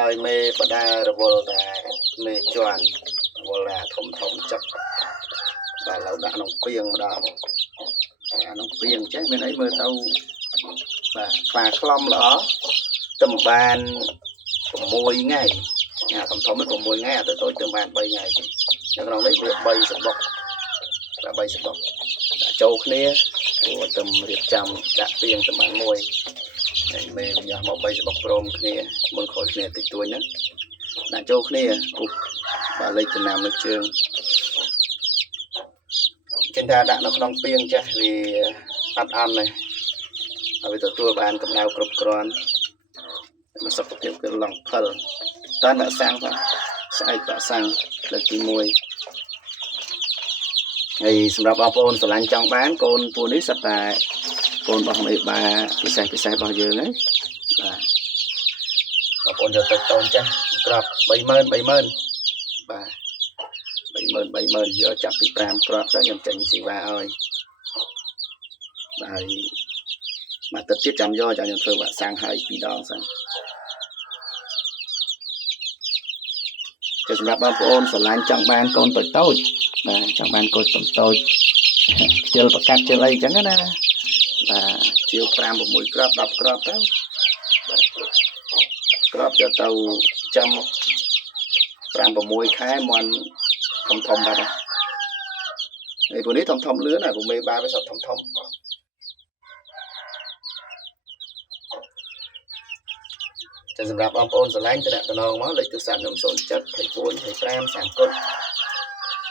ឲ្យមេបដារវល់តែមេជន់រវល់តែធំចិត្តបាទឡូវដាក់ក្នុងពីងម្ដងអាក្នុងពីងចេះមានអីមើលទៅបាទខ្លាខ្លំល្អតែបាន6ថ្ងៃអាធំនេះ6ថ្ងៃអាទៅតូចទៅបាន3ថ្ងៃទេក្នុងនេះវា3សបុកបាទ3សបុកដាក់ចូលគ្នាព្រោះតែរៀបចំដាក់ពីងតែបានមួយហើយមេញ៉ាំមក3សបុកព្រមគ្នាមុនខូចគ្នាតិចតួចហ្នឹងដាក់ចូលគ្នាពុះបាទលេខចំណាំលើជើងចិនថាដាក់នៅក្នុងពីងចាស់វាអត់អន់ទេហើយវាទទួលបានកម្ដៅគ្រប់គ្រាន់សុខភាពគឺឡង7តើដាក់សាំងបាទស្អែកដាក់សាំងលើកទី1ហើយសម្រាប់បងប្អូនស្រឡាញ់ចង់បានកូនពូនេះសិតតែកូនរបស់មេបាពិសេសរបស់យើងហ្នឹងបាទបងប្អូនយកទៅតូនចាស់ក្រប30000បាទ30000យកចាប់ពី5គ្រាប់ទៅខ្ញុំចេញស៊ីវ៉ាឲ្យបាទមកទឹកទៀតចាំយកខ្ញុំធ្វើវាក់សាំងឲ្យ2ដងសិនសម្រាប់បងប្អូនស្រឡាញ់ចង់បានកូនតូចបាទចង់បានកូនតូចខ្ជិលប្រកាត់ខ្ជិលអីចឹងណាបាទជាវ5 6គ្រាប់10គ្រាប់ទៅបាទគ្រាប់យកទៅចាំ5 6ខែមិនធំបាទហើយពួកនេះធំលឿនណាពួកមេបាវាសតធំចាសម្រាប់បងប្អូនស្រឡាញ់តំណងមកលេខទូរស័ព្ទខ្ញុំ07 24 25 30